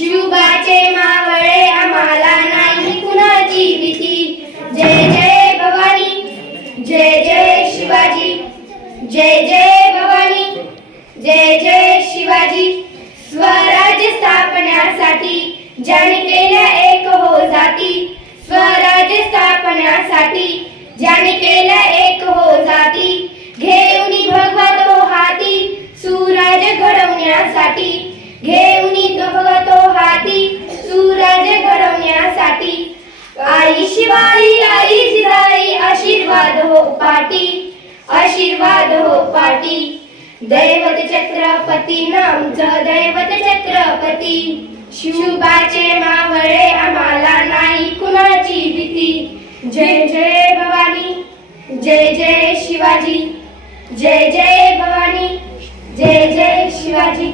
शिवबाचे मावळे आम्हाला नाही कुणाची भीती. जय जय भवानी. जय जय शिवाजी. जय जय भवानी. जय जय शिवाजी. स्वराज्य स्थापण्यासाठी ज्याने केल्या एक हो जाती. स्वराज्य स्थापण्यासाठी ज्याने केल्या एक हो जाती. घेऊनी भगवतो हाती सुराज्य घडवण्यासाठी घे भगवतो हाती सुराज्य घडवण्यासाठी आई शिवाई आई जिजाई आशीर्वाद हो पाटी आशीर्वाद हो पाटी. दैवत छत्रपती नामचं दैवत छत्रपती. शिवबाचे मावळे आम्हाला नाही कुणाची भीती. जय जय भवानी जय जय शिवाजी. जय जय भवानी जय जय शिवाजी.